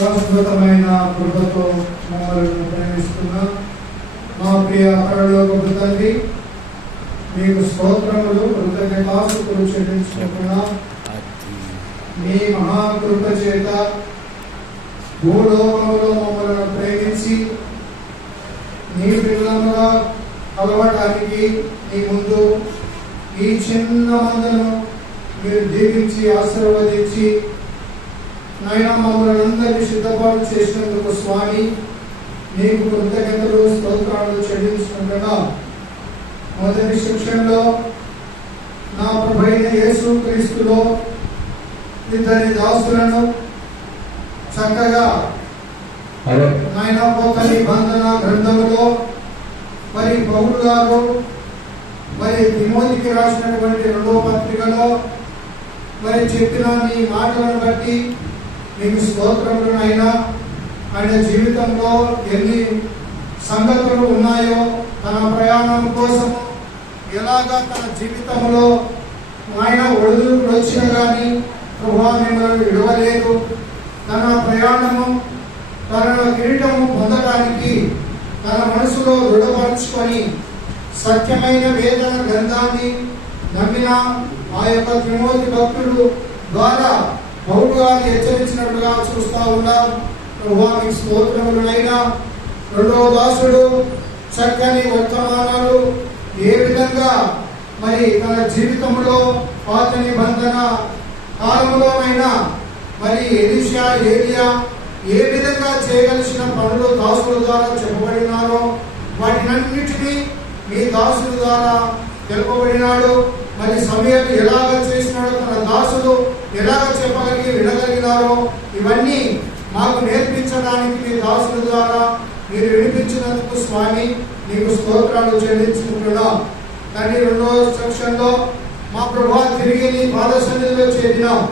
శాశ్వతమైన కృపతో మమ్మల్ని ప్రేమిస్తున్న మా ప్రియ పరలోకపు తండ్రి, మీకు స్తోత్రములు కృతజ్ఞతాస్తుతులు చెల్లించుకుంటున్నా. మీ మహాకృప చేత భూలోకంలో మమ్మల్ని ప్రేమించి నీ పిల్లలుగా కలవటానికి నీ ముందు ఈ చిన్న మందను మీరు దీవించి ఆశీర్వదించి నాయనా మమ్మల్ని అందరినీ సిద్ధపాటు చేసినందుకు స్వామి నీకు కృతజ్ఞతలు స్తోత్రాలు చెల్లించుకుంటున్నా. మొదటి శిక్షణలో నా ప్రభువైన యేసు క్రీస్తులో ఇద్దరి దాసులను చక్కగా నాయన కొత్త నిబంధన గ్రంథములో మరి పౌలు గారు మరి తిమోతికి రాసినటువంటి 2వ పత్రికలో మరి చెప్పిన మీ మాటలను బట్టి మీకు స్తోత్రములు. ఆయన జీవితంలో ఎన్ని సంగతులు ఉన్నాయో, తన ప్రయాణం కోసం ఎలాగా తన జీవితంలో ఆయన ఒడిదుడుకులు వచ్చినా కానీ ప్రభువా మిమ్మల్ని విడవలేదు. తన ప్రయాణము తన కిరీటము పొందడానికి తన మనసులో దృఢపరుచుకొని సత్యమైన వేదన గ్రంథాన్ని నమ్మిన ఆ యొక్క తిమోతి భక్తుడు ద్వారా పౌలు గారిని హెచ్చరించినట్లుగా చూస్తా ఉన్నాం. ప్రభువా మీకు స్తోత్రములైనా 2వ దాసుడు చక్కని వర్తమానాలు ఏ విధంగా మరి తన జీవితంలో పాత నిబంధన కాలంలోనైనా మరి ఎలీషా ఏలియా ఏ విధంగా చేయవలసిన పనులు దాసుల ద్వారా చెప్పబడినారో వాటినన్నిటినీ మీ దాసుల ద్వారా తెలుపబడినాడు. మరి సమయం ఎలాగ చేసినాడో, తన దాసులు ఎలాగ చెప్పగలిగి వినగలిగినారో ఇవన్నీ మాకు నేర్పించడానికి మీ దాసుల ద్వారా మీరు వినిపించినందుకు స్వామి నీకు స్తోత్రాలు చెల్లించుకుంటున్నాం. తండ్రి 2వ సెక్షన్లో మా ప్రభువా తిరిగి నీ పాద సన్నిధిలో చేరినాం.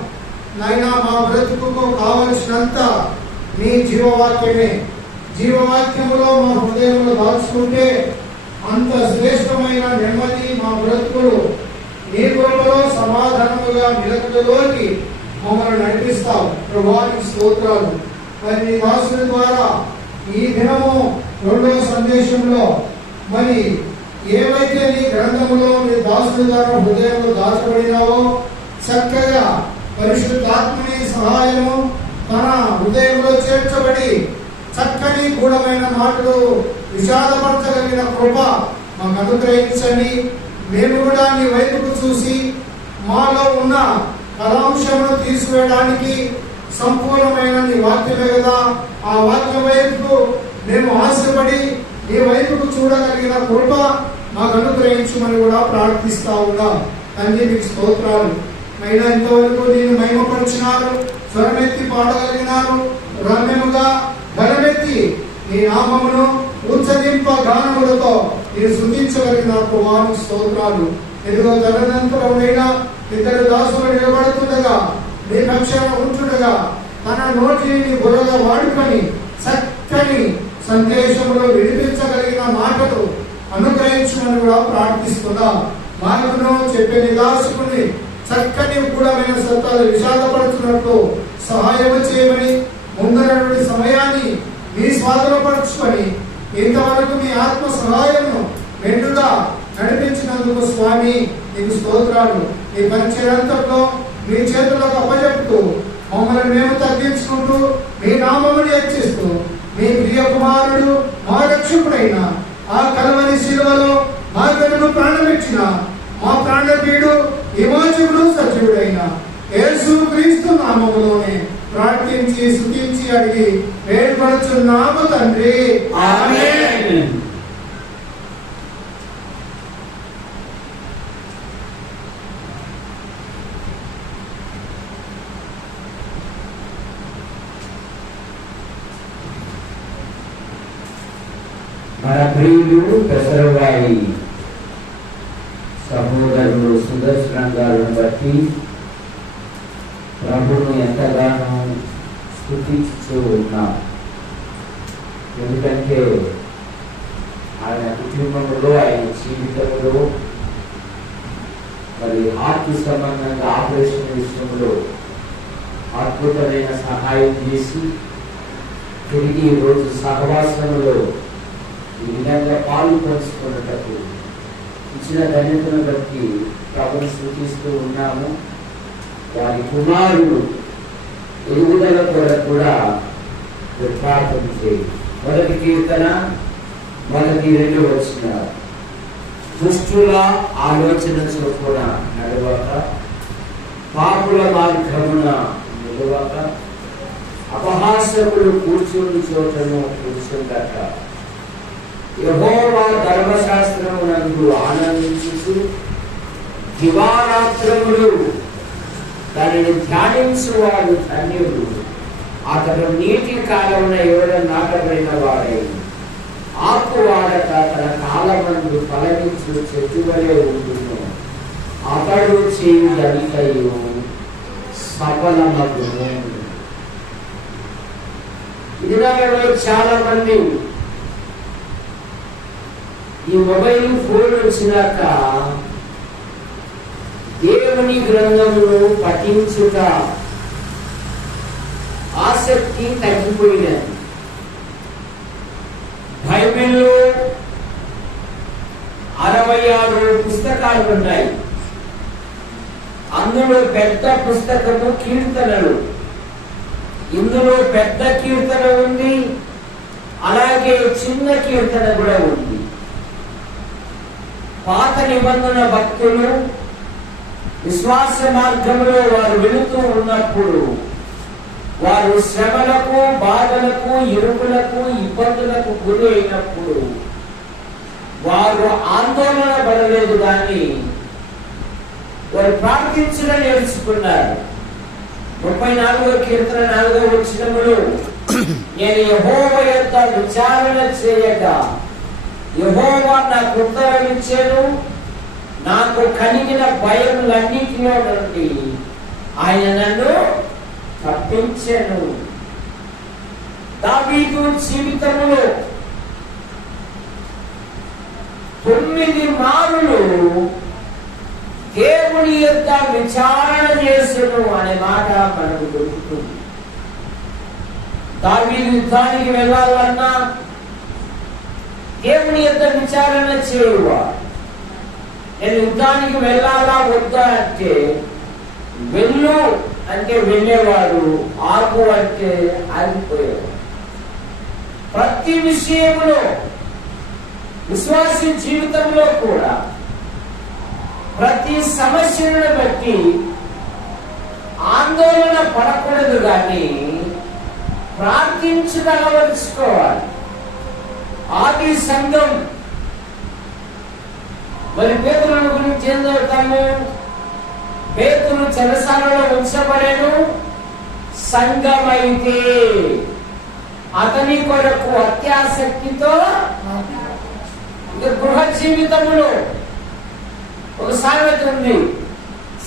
నాయనా మా బ్రతుకుకు కావలసినంత నీ జీవవాక్యమే. జీవవాక్యములో మా హృదయంలో దాచుకుంటే అంత శ్రేష్టమైన నెమ్మది మా బ్రతుకులు నీ కృపలో సమాధానముగా నిలకడలోకి మమ్మల్ని నడిపిస్తావు. ప్రభువానికి స్తోత్రాలు. మరి నీ దాసుల ద్వారా ఈ దినము 2వ సందేశంలో మరి ఏవైతే నీ గ్రంథములో నీ దాసుల ద్వారా హృదయంలో దాచబడినావో చక్కగా పరిశుద్ధాత్మని సహాయము తన హృదయంలో చేర్చబడి చక్కని గూఢమైన మాటలు విషాదపరచగలిగిన కృప మాకు అనుగ్రహించండి. మేము కూడా నీ వైపుకు చూసి మాలో ఉన్న కళాంశమును తీసివేయడానికి సంపూర్ణమైన నీ వాక్యమే కదా, ఆ వాక్యం వైపుకు మేము ఆశపడి నీ వైపుకు చూడగలిగిన కృప మాకు అనుగ్రహించమని కూడా ప్రార్థిస్తా ఉన్నాం. తండ్రి మీకు స్తోత్రాలు. అయినా ఇంతవరకు నేను మహిమపరిచినారు, స్వరమెత్తి పాడగలిగినారు, రమ్యముగా బలమెత్తి నీ నామమును ఉచ్చరింప గానములతో నేను శృతించగలిగిన ప్రభువానికి స్తోత్రాలు. ఎదుగో తదనంతరమైనా ఇద్దరు దాసులు నిలబడుతుండగా నీ పక్షాన ఉంటుండగా తన నోటిని బుర్రగా వాడుకొని చక్కని సందేశంలో వినిపించగలిగిన మాటలు అనుగ్రహించమని కూడా ప్రార్థిస్తున్నాం. మార్గంలో చెప్పే నిదాసుకుని చక్కని గూఢమైన సత్యాలు విషాదపడుతున్నట్టు సహాయం చేయమని ముందరటువంటి సమయాన్ని మీ స్వాధీనపరచుకొని ఇంతవరకు మీ ఆత్మ సహాయమును మెండుగా నడిపించినందుకు స్వామి నీకు స్తోత్రాలు. ఈ పరిచయంలో మీ చేతులకు అప్పచెప్తూ మమ్మల్ని మేము తగ్గించుకుంటూ మీ నామముని హెచ్చిస్తూ మీ ప్రియ కుమారుడు మా రక్షకుడైన ఆ కల్వరి శిలువలో మా గనును ప్రాణమిచ్చిన మా ప్రాణప్రియుడు విమోచకుడు సజీవుడైన యేసు క్రీస్తు నామములోనే ప్రార్థించి స్తుతించి అడిగి వేడుకొనుచున్నాము తండ్రి, ఆమేన్. మన ప్రియులు పెసరవాయి సహోదరులు సుదర్శనం గారిని బట్టి ప్రభువును ఎంతగానో స్తుతిస్తూ ఉన్నాం. ఎందుకంటే ఆయన కుటుంబంలో, ఆయన జీవితంలో మరి హార్ట్ సంబంధంగా ఆపరేషన్ విషయంలో అద్భుతమైన సహాయం చేసి తిరిగి ఈ రోజు సహవాసంలో ఈ విధంగా పాలు పంచుకున్నటకు ఇచ్చిన ధన్యతను బట్టి ప్రభుని స్తుతిస్తూ ఉన్నాము. వారి కుమారుడు ఎదుగుదల కొరకు కూడా ప్రార్థన చేయి. మొదటి కీర్తన 1-2 వచనాలు. దుష్టుల ఆలోచన చొప్పున నడవక, పాపుల మార్గమున నిలవక, అపహాసకులు కూర్చుని చోటను కూర్చుండక, యెహోవా ధర్మశాస్త్రమునందు ఆనందించుచు దివారాత్రములు దానిని ధ్యానించువాడు ధన్యుడు. అతడు నీటి కాలమున ఎవరైనా నాటబడిన వాడై ఆకు వాడక తన కాలమందు ఫలమించు చెట్టు వలె ఉండును. అతడు చేయుదనికయు సఫలమగును. ఇదిలో చాలా మంది ఈ మొబైల్ ఫోన్ వచ్చినాక దేవుని గ్రంథమును పఠించుట ఆసక్తి తగ్గిపోయినది. బైబిల్లో 66 పుస్తకాలు ఉన్నాయి. అందులో పెద్ద పుస్తకము కీర్తనలు. ఇందులో పెద్ద కీర్తన ఉంది, అలాగే చిన్న కీర్తన కూడా ఉంది. పాత నిబంధన భక్తులు విశ్వాస మార్గంలో వారు వెళుతూ ఉన్నప్పుడు వారు శ్రమలకు, బాధలకు, ఇరుకులకు, ఇబ్బందులకు గురి అయినప్పుడు వారు ఆందోళన పడలేదు, కానీ వారు ప్రార్థించడం నేర్చుకున్నారు. 34వ కీర్తన 4వ వచనములో, నేను యెహోవా యొద్ద విచారణ చేయగా యెహోవా నాకు ఉత్తరం ఇచ్చెను, నాకు కలిగిన భయములన్నిటిలో నుండి ఆయన నన్ను తప్పించెను. దావీదు జీవితంలో 9 మారులు దేవుని యొక్క విచారణ చేసును అనే మాట మనకు దొరుకుతుంది. దావీదు యుద్ధానికి వెళ్ళాలన్నా దేవుని యొక్క విచారణ చేయువా. నేను యుద్ధానికి వెళ్ళాలా వద్దా అంటే వెళ్ళు అంటే వెళ్ళేవాడు, ఆగు అంటే ఆగిపోయేవాడు. ప్రతి విషయంలో విశ్వాసీ జీవితంలో కూడా ప్రతి సమస్యలను బట్టి ఆందోళన పడకూడదు, కానీ ప్రార్థించగలవరుచుకోవాలి. ఆది సంఘం మరి పేతురుల గురించి ఏం చదువుతాము? పేతురు చెరసాలలో ఉంచబడేను, సంఘమైతే అతని కొరకు అత్యాసక్తితో గృహ జీవితంలో ఒక సామెత ఉంది,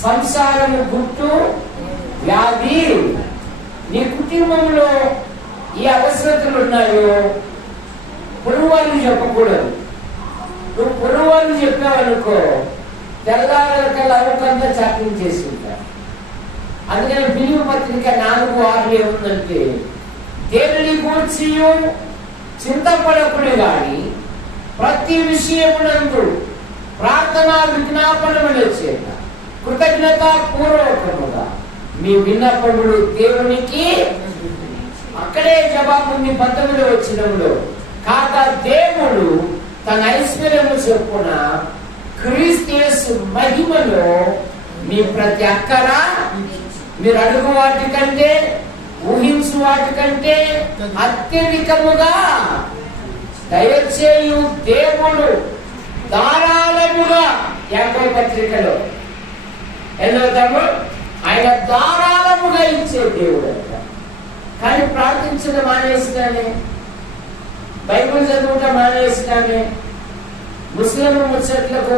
సంసారము గుట్టు వ్యాధి. నీ కుటుంబంలో ఈ అవసరతలు ఉన్నాయో పొరుగు వాళ్ళు చెప్పకూడదు. నువ్వు పొరుగు వాళ్ళు చెప్పావనుకో తెల్లారకల్లా అవ్వకంతా చాటింగ్ చేసి ఉంటారు. అందుకని పిలుపు పత్రిక 4:6 ఏముందంటే, దేనిని గూర్చి చింతపడకుడు గాని ప్రతి విషయమునందు ప్రార్థనా విజ్ఞాపనముల చేత కృతజ్ఞత పూర్వకముగా మీ విన్నపములు దేవునికి. అక్కడే జవాబుని 19వ వచనంలో, కాగా దేవుడు తన ఐశ్వర్యము చొప్పున క్రీస్తు యేసు మహిమలో మీ ప్రతి అక్కర, మీరు అడుగు వాటి కంటే ఊహించు వాటి కంటే అత్యధికముగా దయచేయు దేవుడు ధారాళముగా. యాకోబు పత్రికలో ఎన్నోదాము, ఆయన ధారాళముగా ఇచ్చే దేవుడు అంట. కానీ ప్రార్థించడం మానేసినానే, బైబిల్ చదువుట మానేసినానే, ముస్లిం ముచ్చట్లకు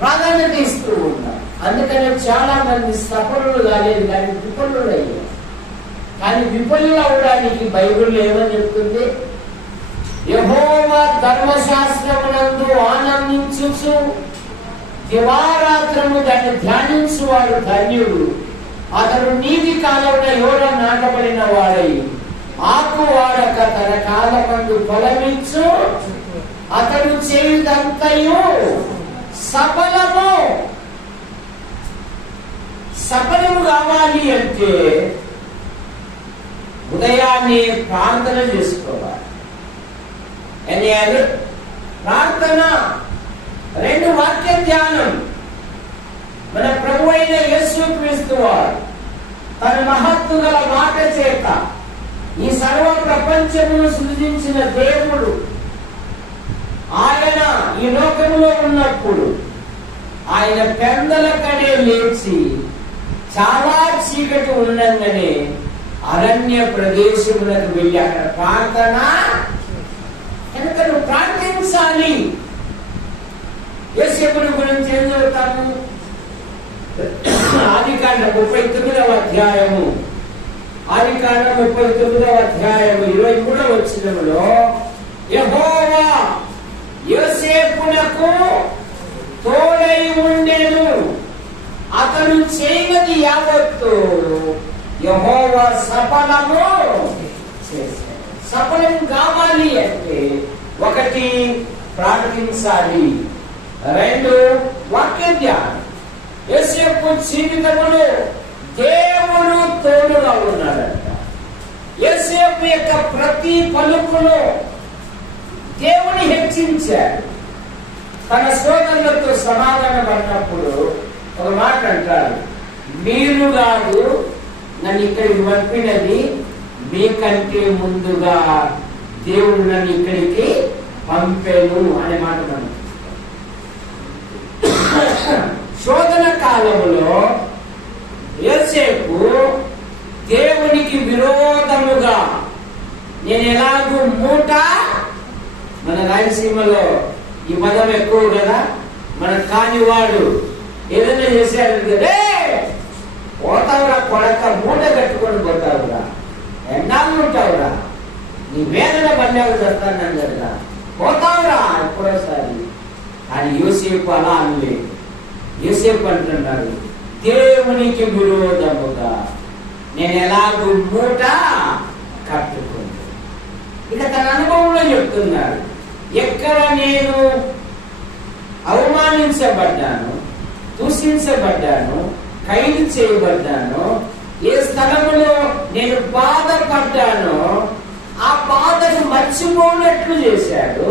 ప్రాధాన్యత ఇస్తూ ఉన్నారు. అందుకని చాలా మంది సఫలులు కాలేదు, కానీ విఫలులు అయ్యారు. కానీ విఫలులు అవడానికి బైబిల్ ఏమని చెప్తుంది? యెహోవా ధర్మశాస్త్రమునందు ఆనందించుచు దివారాత్రము దాన్ని ధ్యానించువాడు ధన్యుడు. అతడు నీతి కాలంలో ఎవరో నాటబడిన వాడై ఆకు వాడక తన కాలమందు ఫలమిచ్చు, అతడు చేయుదంతయు సఫలము. సఫలము కావాలి అంటే ఉదయాన్నే ప్రార్థన చేసుకోవాలి. ప్రార్థన, 2 వాక్య ధ్యానం. మన ప్రభు అయిన యేసుక్రీస్తు వారు తన మహత్తు గల మాట చేత ఈ సర్వ ప్రపంచమును సృజించిన దేవుడు, ఆయన ఈ లోకంలో ఉన్నప్పుడు ఆయన పెందల కడే లేచి చాలా చీకటి ఉండగానే అరణ్య ప్రదేశములకు వెళ్ళి అక్కడ ప్రార్థన. కనుక నువ్వు ప్రార్థించాలి. యోసేపుని గురించి ఏం చదువుతాము? ఆదికాండం 39వ అధ్యాయము, ఆదికాండం 39వ అధ్యాయము 23వ వచనములో యెహోవా యోసేపునకు తోడై ఉండెను, అతడు చేయనిది యావత్తు యెహోవా సఫలము చేశాడు. సఫలం కావాలి అంటే 1 ప్రార్థించాలి, 2 వాక్య ధ్యానం. యోసేపు జీవితంలో దేవుడు తోడుగా ఉన్నాడంట. యోసేపు యొక్క ప్రతి పలుకులో దేవుని హెచ్చించాడు. తన సోదరులతో సమాధానం పడినప్పుడు ఒక మాట అంటాడు, మీరు కాదు నన్ను ఇక్కడికి పంపినది, మీకంటే ముందుగా దేవుడు నన్ను ఇక్కడికి పంపెను అనే మాట మనం. శోధన కాలంలో యోసేపు దేవునికి విరోధముగా, నేను ఎలాగూ మూట, మన రాయలసీమలో ఈ పదం ఎక్కువ కదా, మన కానివాడు ఏదైనా చేశాడు కదా, పోతావురా కొడక, మూట కట్టుకొని పోతావురా, ఎన్నాళ్ళు ఉంటావురా, నీ వేదన పడ్డావు చేస్తాను కదా, పోతావురా ఎప్పుడోసారి. కానీ యోసేపు అలా అనలేదు. యోసేపు అంటున్నాడు, దేవునికి విరోధముగా నేను ఎలాగూ మూట కట్టుకుంది. ఇక తన అనుభవంలో చెప్తున్నాడు, ఎక్కడ నేను అవమానించబడ్డాను, దూషించబడ్డాను, ఖైదు చేయబడ్డాను, ఏ స్థలములో నేను బాధపడ్డానో ఆ బాధను మర్చిపోనట్లు చేశాడు.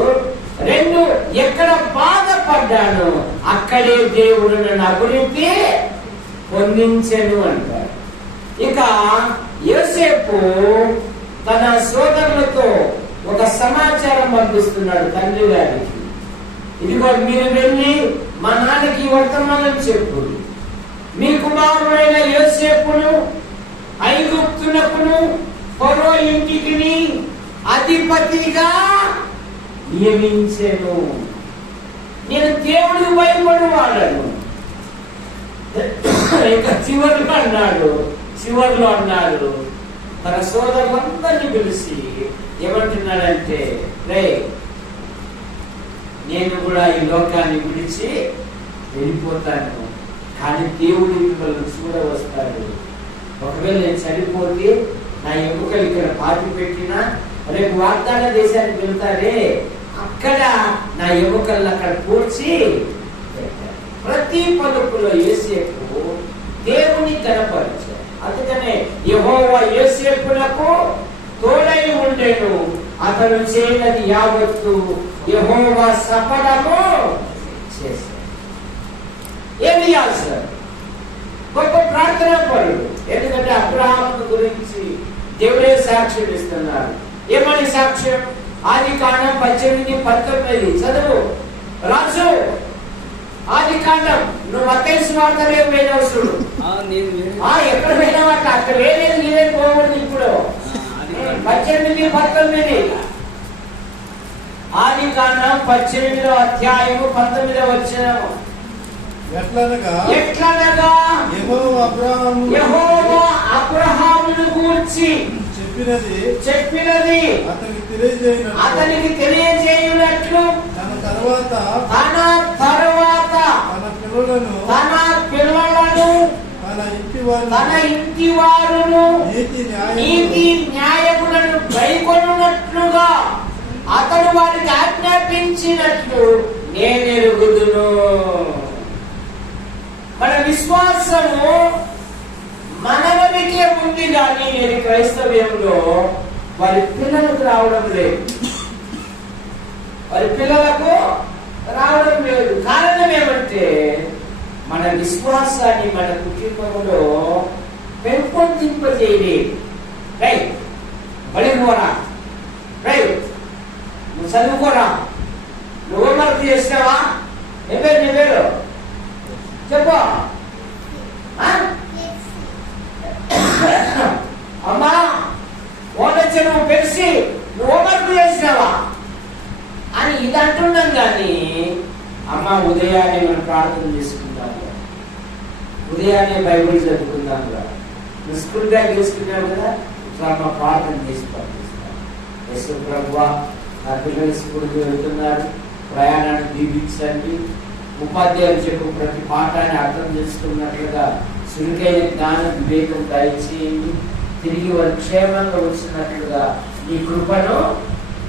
2, ఎక్కడ బాధపడ్డాను అక్కడే దేవుడు నన్ను అభివృద్ధి పొందించెను అంటారు. ఇక యోసేపు తన సోదరులతో ఒక సమాచారం పంపిస్తున్నాడు తండ్రి గారికి. ఇదిగో మీరు వెళ్ళి మా నాన్నకి వర్తమానం చెప్పు, మీ కుమారుడైన యోసేపును ఐగుప్తునకును ఫరో ఇంటికి అధిపతిగా నియమించెను. నేను దేవుడికి భయపడి వాడను. ఇక చివరిలో అన్నాడు తన సోదరులందరినీ పిలిచి ఏమంటున్నాడంటే, రే నేను కూడా ఈ లోకాన్ని విడిచి వెళ్ళిపోతాను, కానీ దేవుడు మిమ్మల్ని చూడవస్తాడు. ఒకవేళ నేను చనిపోతే నా ఎముకలు ఇక్కడ పాతి పెట్టినా రేపు వాగ్దాన దేశానికి వెళ్తారే, అక్కడ నా ఎముకలను అక్కడ పూడ్చి పెట్టారు. ప్రతి పలుకులో యోసేపు దేవుని కనపరిచాడు. అందుకనే యెహోవా యోసేపునకు తోడై ఉండెను, అతడు చేయనది యావత్తు యెహోవా సఫలము చేశాడు. ఎలియాసు గొప్ప ప్రార్థనా పరుడు. ఎందుకంటే అబ్రహాము గురించి దేవుడే సాక్ష్యం ఇస్తున్నారు. ఏమని సాక్ష్యం? ఆదికాండం 18-19 చదువు రాజు. ఆదికాండం, నువ్వు మత్తయి సువార్తలో పోయినావు చూడు, ఎక్కడ పోయినావు అట్లా, అక్కడ వేరేది నీరేది పోకూడదు. ఇప్పుడు 18-19 ఆదికాండం 18వ అధ్యాయము 19వ వచనం. ఎట్లనగా యెహోవా అబ్రహామును గూర్చి చెప్పినది అతనికి తెలియజేయునట్లు తన తరువాత తన పిల్లలను తన ఇంటి వారును నీతి న్యాయములను వానికి ఆజ్ఞాపించినట్లు నేను ఎరుగుదును. మన విశ్వాసము మనవరికే ఉంది కానీ నేను క్రైస్తవ్యంలో వారి పిల్లలకు రావడం లేదు. వారి పిల్లలకు రావడం లేదు. కారణం ఏమంటే మన విశ్వాసాన్ని మన కుటుంబంలో పెంపొందింపజేయలేదు. రైట్, బడిపోరా, రైట్, నువ్వు చదువుకోరా, నువ్వు హోంవర్క్ చేసినావా, నీ పేరు చెప్పు. అమ్మా ఓనొచ్చి నువ్వు పెరిసి నువ్వు హోంవర్క్ చేసినావా అని ఇది అంటున్నాం కానీ అమ్మ ఉదయాన్నే మనం ప్రార్థన చేసుకుంటాం, ఉదయాన్నే బైబిల్ చదువుకుంటాం కదా, నువ్వు స్కూల్ బ్యాగ్ చేసుకున్నావు కదా, ఇట్లా అమ్మ ప్రార్థన చేసి పంపిస్తాం. యశ్వ ప్రభువా, నా పిల్లలు స్కూల్కి వెళ్తున్నారు, ప్రయాణాన్ని దీవించండి, ఉపాధ్యాయులు చెప్పు ప్రతి పాఠాన్ని అర్థం చేసుకున్నట్లుగా సులుకైన జ్ఞాన వివేకం దయచేయండి, తిరిగి వారు క్షేమంగా వచ్చినట్లుగా నీ కృపను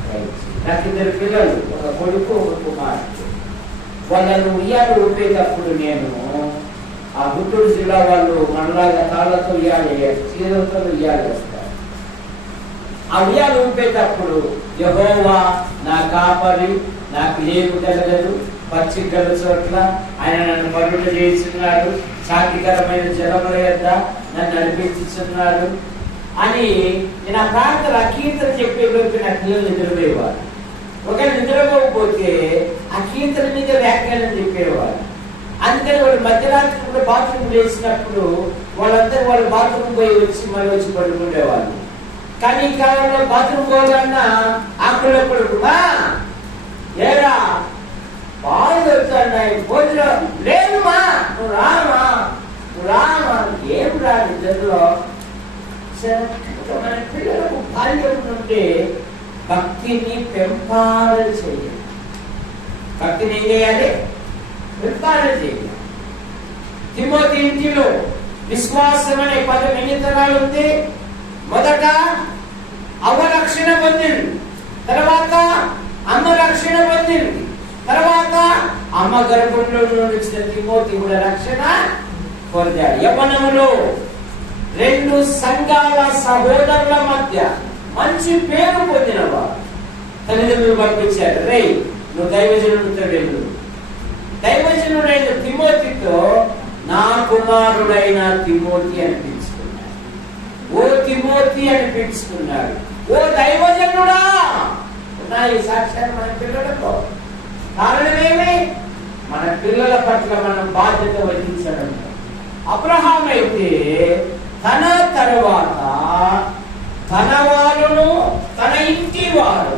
దయచేయండి. నాకు 2 పిల్లలు, ఒక కొడుకు ఒక కుమార్తె. వాళ్ళను ఉయ్యాలు ఊపేటప్పుడు నేను ఆ గుంటూరు జిల్లా వాళ్ళు మనలాగా తాళ్లతో ఉయ్యాలు చీరలతో ఉయ్యాలు వేస్తారు. ఆ ఉయ్యాలు ఊపేటప్పుడు యెహోవా నా కాపరి, నాకు లేము కలగదు, పచ్చి గల చోట్ల ఆయన నన్ను పరుగులు చేస్తున్నాడు, శాంతికరమైన జలముల యొద్ద నన్ను నడిపించుతున్నాడు అని నేను ఆ ప్రాంతాల కీర్తన చెప్పేలోపు నా పిల్లలు నిద్రపోయేవారు. ఒకవేళ నిద్రపోకపోతే ఆ కీర్తన మీద వ్యాఖ్యానం చెప్పేవారు. అందుకని వాళ్ళు మధ్యరాత్రి కూడా బాత్రూమ్ వేసినప్పుడు వాళ్ళందరూ వాళ్ళు బాత్రూమ్ పోయి వచ్చి మళ్ళీ వచ్చి పడుకునేవాళ్ళు. కానీ ఈ కాలంలో బాత్రూమ్ పోవాలన్నా ఆకులప్పుడు ఏరా బాగా దొరుకుతున్నాయి, భోజనం లేదుమా, నువ్వు రామా, నువ్వు రామా, ఏం రా నిద్రలో. మన పిల్లలకు బాల్యం నుండి భక్తిని పెంపాల చేయాలి. భక్తిని ఏం చేయాలి? పెంపాల చేయాలి. తిమోతి ఇంటిలో విశ్వాసం అనే పదం ఎన్ని తరాలు ఉంది? మొదట అవ్వ రక్షణ పొందింది, తర్వాత అమ్మ రక్షణ పొందింది, తర్వాత అమ్మ గర్భంలో వచ్చిన తిమోతి కూడా రక్షణ పొందాడు. యవ్వనములో 2 సంఘాల సహోదరుల మధ్య మంచి పేరు పొందినవాడు. తల్లిదండ్రులు పంపించారు, రే నువ్వు దైవజనుడితో వెళ్ళు. దైవజనుడైన తిమోతితో నా కుమారుడైన తిమోతి అనిపించుకున్నాడు. ఓ తిమోతి అనిపించుకున్నాడు. ఓ దైవజనుడా నా ఈ సాక్ష్యాన్ని మన పిల్లలతో. కారణమేమి? మన పిల్లల పట్ల మనం బాధ్యత వహించడం. అబ్రహాం అయితే తన తరువాత తన వారును తన ఇంటి వారు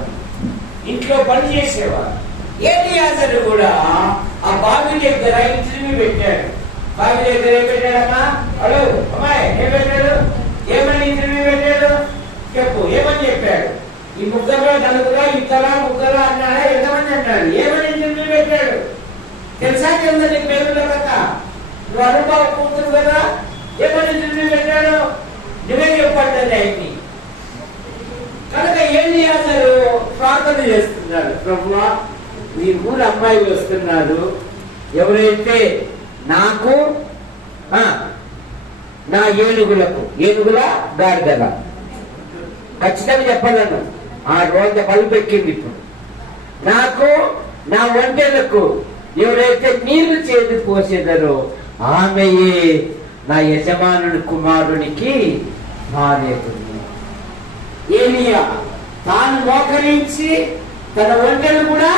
ఇంట్లో పనిచేసేవారు. ఎలియాజరు కూడా ఆ బావి దగ్గర ఇంటర్వ్యూ పెట్టాడు. బావి దగ్గర ఏం పెట్టాడమ్మా? హలో అమ్మాయి, ఏం పెట్టాడు? ఏమని ఇంటర్వ్యూ పెట్టాడు చెప్పు, ఏమని చెప్పాడు? ఈ ముగ్గురులో నలుగురా, ఇద్దరా, ముగ్గురా అన్నాడా, ఎంతమంది అన్నాడు? ఏమని ఇంటర్వ్యూ పెట్టాడు తెలుసా? కింద నీకు పేరుల కథ, నువ్వు అనుభవ కూతురు కదా, ఏమని ఇంటర్వ్యూ పెట్టాడు? నువ్వే చెప్పండి ఆయన్ని. కనుక ఎలియాజరు ప్రార్థన చేస్తున్నాడు, ప్రభువా మీ ఊరు అమ్మాయి వస్తున్నారు, ఎవరైతే నాకు నా ఏనుగుల గాడిదల ఖచ్చితంగా చెప్పాలను, ఆ రోజు బలుపు ఎక్కింది. ఇప్పుడు నాకు నా ఒంటెలకు ఎవరైతే నీళ్లు చేతి పోసేదరో ఆమెయే నా యజమానుని కుమారునికి భార్య. ఏలియా తాను మోకరించి తన ఒంటెలు కూడా,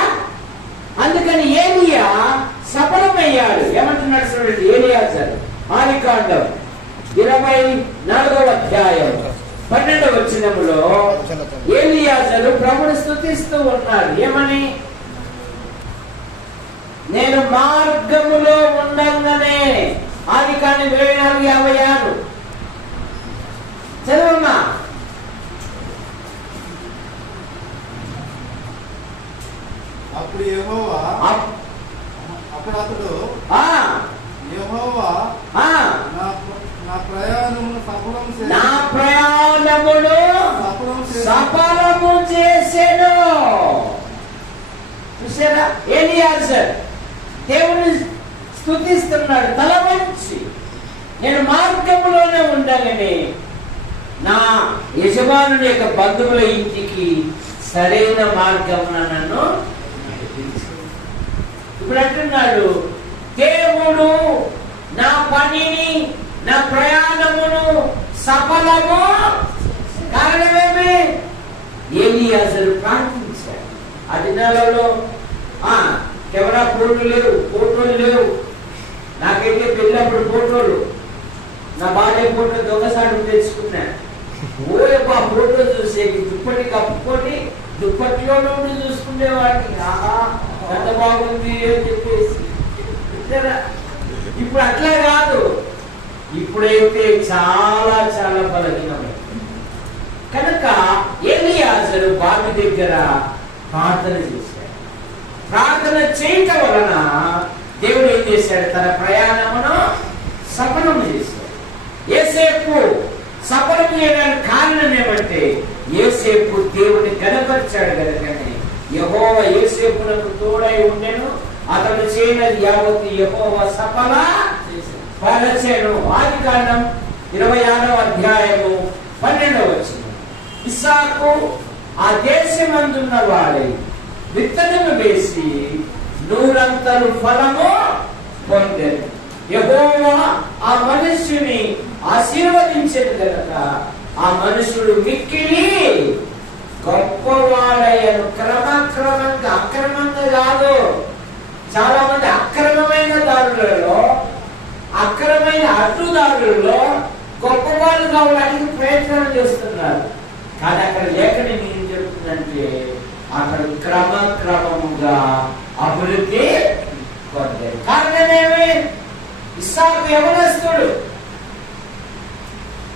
అందుకని ఏలియా సఫలమయ్యాడు. ఏమంటున్నాడు చూడండి, ఏలియాజరు ఆదికాండం 24వ అధ్యాయం 12వ వచనములో ఏలియాజరు ప్రభువును స్తుతిస్తూ ఉన్నాడు. ఏమని? నేను మార్గములో ఉండంగానే. ఆదికాండం 24:56 చదవమ్మా. అప్పుడు యెహోవా, అప్పుడు అతడు యెహోవా నా ప్రయాణమును సఫలము చేసెను. చూసారా? ఎలియాజర్ దేవుని స్తుతిస్తున్నాడు తల వంచి, నేను మార్గంలోనే ఉండాలని నా యజమానుని యొక్క బంధువుల ఇంటికి సరైన మార్గమున నన్ను నడిపించు. ఇప్పుడు అంటున్నాడు, దేవుడు నా పనిని నా ప్రయాణమును సఫలము. కారణమేమి? ఎలియాజరు ప్రార్థించాడు. ఆ దినాలలో కెమెరా ఫోటోలు లేవు. నాకైతే పెళ్ళినప్పుడు ఫోటోలు, నా భార్య ఫోటో దొంగసాడు తెచ్చుకున్నా. ఓయబ్బా ఫోటో చూసేది దుప్పటి కప్పుకొని దుప్పటిలో నుండి చూసుకునేవాడిని. ఆహా ఎంత బాగుంది అని చెప్పేసి. ఇప్పుడు అట్లా కాదు. ఇప్పుడైతే చాలా చాలా బలహీనమైంది. కనుక ఎలియాజరు బావి దగ్గర ప్రార్థన చేశాడు. ప్రార్థన చేయటం వలన దేవుడు ఏం చేశాడు? తన ప్రయాణమును సఫలం చేశాడు. యోసేపు సఫలం చేయడానికి కారణం ఏమంటే యోసేపు దేవుని గణపరిచాడు కనుకనే యెహోవా యోసేపునకు తోడై ఉండెను, అతడు చేయనది యావత్తు యెహోవా సఫల పరచెను. ఆదికాండం 26వ అధ్యాయము 12వ వచనం. ఇస్సాకు ఆ దేశమందున్న వాడై విత్తనము వేసి 100 ఫలము పొందెను. యెహోవా ఆ మనుష్యుని ఆశీర్వదించేది కనుక ఆ మనుషుడు మిక్కిలి గొప్పవాడయ్యను. క్రమక్రమంగా, అక్రమంగా కాదు. చాలా మంది అక్రమమైన దారులలో, అక్రమైన అడ్డుదారులలో గొప్పవాళ్ళు కావడానికి ప్రయత్నం చేస్తున్నారు. కానీ అక్కడ లేఖనం ఏం చెప్తుందంటే అక్కడ క్రమక్రమముగా అభివృద్ధి పొందారు. కారణమేమి? ఇస్సాకు యవనస్తుడు,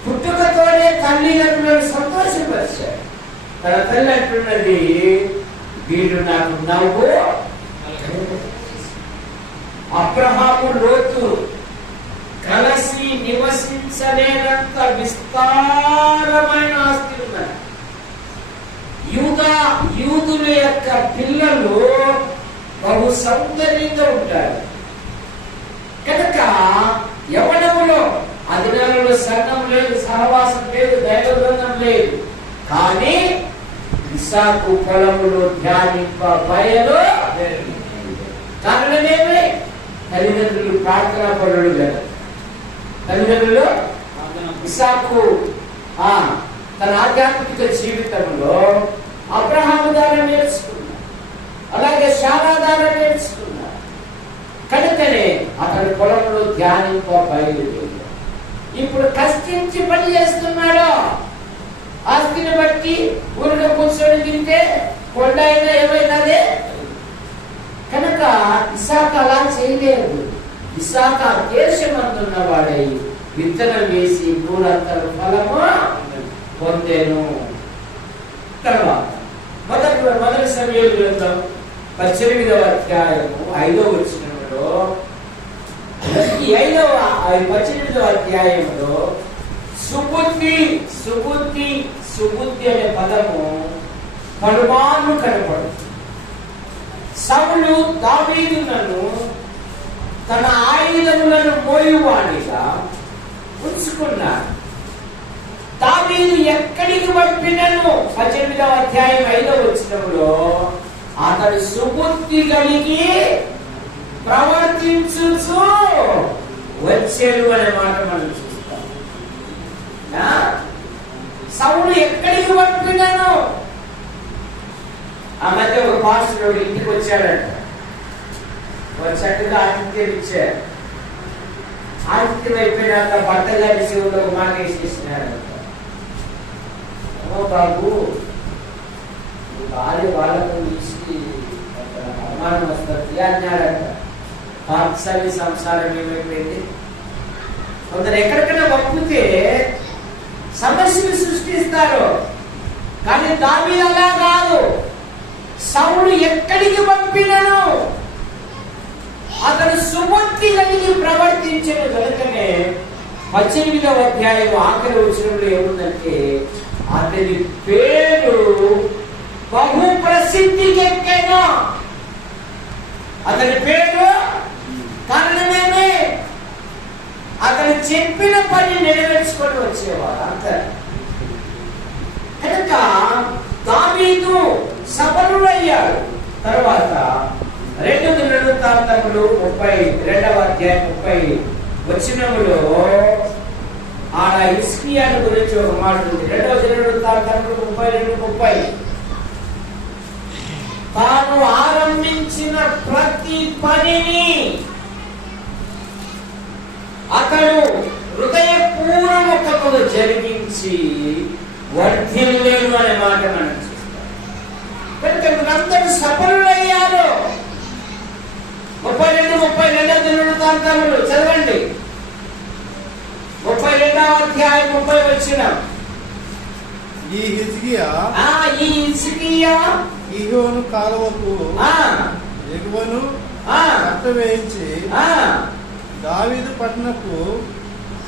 పుట్టుకతోనే తల్లిదండ్రులను సంతోషపరిచాడు. తన తల్లి అంటున్నది, వీడు నాకు నవ్వు. అబ్రహాము లోతు కలిసి నివసించలేనంత విస్తారమైన ఆస్తి ఉన్నాయి. యూదుల యొక్క పిల్లలు బహు సౌందర్యంగా ఉంటారు కనుక యవ్వనములో ఆ దినాలలో సన్నం లేదు, సహవాసం లేదు, దైవగ్రంథం లేదు. కానీ ఇస్సాకు పొలములో ధ్యానింప బయలు. కారణమేమి? తల్లిదండ్రులు ప్రార్థనా పరులు కదా. తల్లిదండ్రులు ఇస్సాకు తన ఆధ్యాత్మిక జీవితంలో అబ్రహాము ద్వారా నేర్చుకున్నాడు, అలాగే శారా ద్వారా నేర్చుకున్నాడు. కనుకనే అతని పొలంలో ధ్యానింప బయలుదేరాడు. ఇప్పుడు కష్టించి పని చేస్తున్నాడు. ఆస్తిని బట్టి ఊరిలో కూర్చొని తింటే కొండ అయినా ఏమైనాదే. కనుక ఇస్సాకు అలా చేయలేదు. ఇస్సాకు ఆ దేశమందున్న వాడై విత్తనం వేసి 100 ఫలము పొందెను. తర్వాత మొదటి సమూయేలు గ్రంథం 18వ అధ్యాయము 5వ వచనంలో, ఈ 18వ అధ్యాయంలో సుబుద్ధి అనే పదము పలుమార్లు కనపడుతుంది. సౌలు దావీదులను తన ఆయుధములను మోయువాడిగా ఉంచుకున్నాడు. దావీదు ఎక్కడికి పంపినను 18వ అధ్యాయం 5వ వచనంలో అతడు సుబుద్ధి కలిగి ప్రవర్తించుచు వచ్చేడు అనే మాట మనం చూస్తాం. సౌలు ఎక్కడికి పంపినను. ఆ మధ్య ఒక పాస్టర్ ఇంటికి వచ్చాడంట. వచ్చాక ఆతిథ్యం ఇచ్చారు. ఆతిథ్యం అయిపోయినాక భర్త గారి శివుడు ఒక మాట వేసేసినాడంట. ఓ బాబు, భార్య వాళ్ళకు ఇచ్చి అవమానం వస్తుంది అన్నాడంట. పాఠశాలి సంసారం ఏమైపోయింది. కొందరు ఎక్కడికైనా పంపితే సమస్యలు సృష్టిస్తారు. కానీ దావీదు అలా కాదు. సౌలు ఎక్కడికి పంపినను అతను సుబుద్ధి కలిగి ప్రవర్తించిన కనుకనే 18వ అధ్యాయం ఆఖరి వచనంలో ఏముందంటే అతని 'పేరు బహు ప్రసిద్ధికెక్కెను. అతని పేరు కారణమేమి? అతను చెప్పిన పని నెరవేర్చుకొని వచ్చేవాడు అంత. కనుక దావీదు సఫలుడయ్యాడు. తర్వాత 2 దినవృత్తాంతములు 32వ అధ్యాయం 30 వచనములో ఆడ హిజ్కియాను గురించి ఒక మాట ఉంది. 2వ దినవృత్తాంతములు 32:30 తాను ఆరంభించిన ప్రతి పనిని అతడు హృదయపూర్వకముగా జరిగించి వర్ధిల్లేను అనే మాట మనం చూస్తాం. కనుక వీరందరూ సఫలులయ్యారు. 32 దినవృత్తాంతములు చదవండి. 32వ అధ్యాయం 30 వచనం. ఈ హిజ్కియా గీహోను కాలువకు ఎగువను కట్ట వేయించి దావీదు పట్టణపు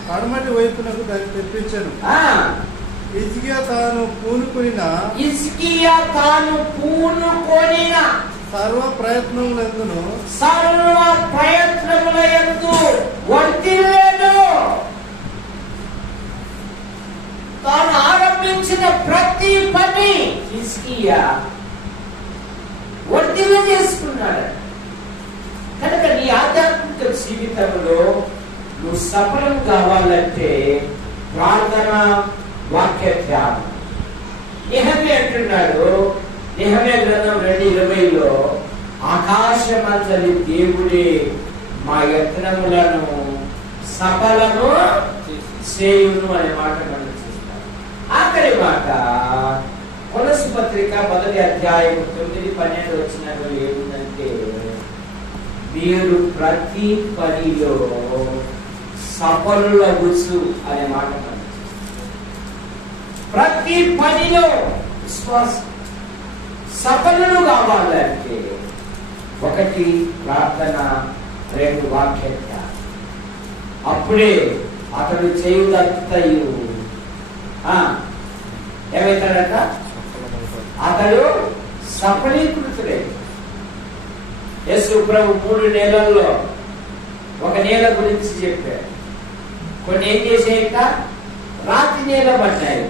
పడమటి వైపునకు తెప్పించను. హిజ్కియా తాను పూనుకొనిన సర్వ ప్రయత్నములందు వర్ధిల్లేడు. తాను ఆరంభించిన ప్రతి పని హిజ్కియా వర్ధిల్ల చేసుకున్నాడు. కనుక నీ ఆధ్యాత్మిక జీవితంలో నువ్వు సఫలం కావాలంటే ప్రార్థన, వాక్య ధ్యానం. నెహెమ్యా అంటున్నాడు, నెహెమ్యా గ్రంథం 2:20లో ఆకాశమంతలి దేవుడే మా యత్నములను సఫలము చేయును అనే మాట మనం చూస్తాం. ఆఖరి మాట కొలస్సీ పత్రిక 1వ అధ్యాయం 9-12 వచనాల్లో ఏముందంటే మీరు ప్రతి పనిలో సఫలులగుచు అనే మాట మనం ప్రతి పనిలో విశ్వాసం సఫలులు కావాలంటే 1 ప్రార్థన, 2 వాక్య ధ్యానం. అప్పుడే అతడు చేయుదంతయు ఏమైతాడట? అతడు సఫలీకృతుడే. యేసు ప్రభు 3 నెలల్లో ఒక నేల గురించి చెప్పాడు. కొన్ని ఏం చేసేట రాతి నేల పడ్డాయి.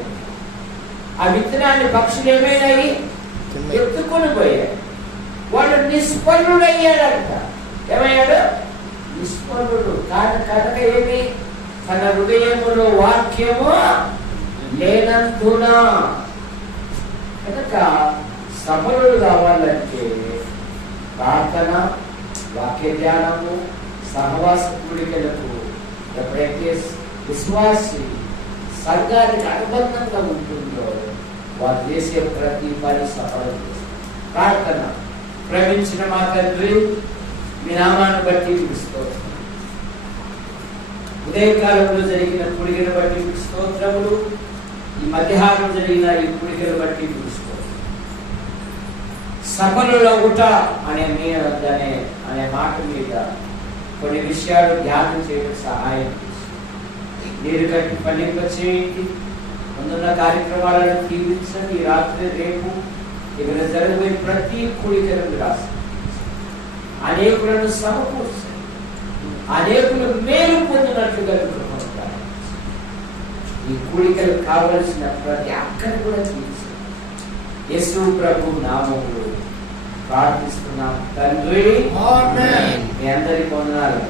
ఆ విత్తనాన్ని పక్షులు ఏమైనాయి? ఎత్తుకొని పోయాడు. వాడు నిష్ఫలుడయ్యాడంట. ఏమయ్యాడు? నిష్ఫలుడు. కనుక ఏమి? తన హృదయములో వాక్యము లేనందున. కనుక సఫలుడు కావాలంటే ప్రార్థన, వాక్య ధ్యానము, సహవాస కూడికలకు ఎప్పుడైతే విశ్వాసి సంఘానికి అనుబంధంగా ఉంటుందో వారు చేసే ప్రతి పని సఫలం. ప్రార్థన, ప్రేమించిన మా తండ్రి, మీ నామాన్ని బట్టి స్తోత్రం. ఉదయకాలంలో జరిగిన కూడికను బట్టి స్తోత్రములు. ఈ మధ్యాహ్నం జరిగిన ఈ కూడికను బట్టి స్తోత్రం. సఫలులగుట అనే మాట మీద కొన్ని విషయాలు ధ్యానం చేయడం సహాయం. నీరు కట్టి ఫలింప చేయండి. ముందున్న కార్యక్రమాలను తీర్చండి. ఈ రాత్రి, రేపు ఇక్కడ జరగబోయే ప్రతి కూడికలను రాసి అనేకులను సమకూర్చండి. అనేకులు మేలు పొందినట్లుగా కృపొందుతారు. ఈ కూడికలు కావలసిన ప్రతి అక్కను కూడా తీర్చండి. యేసు ప్రభు నామములో ప్రార్థిస్తున్నాం తండ్రి. మీ అందరి వందనాలు.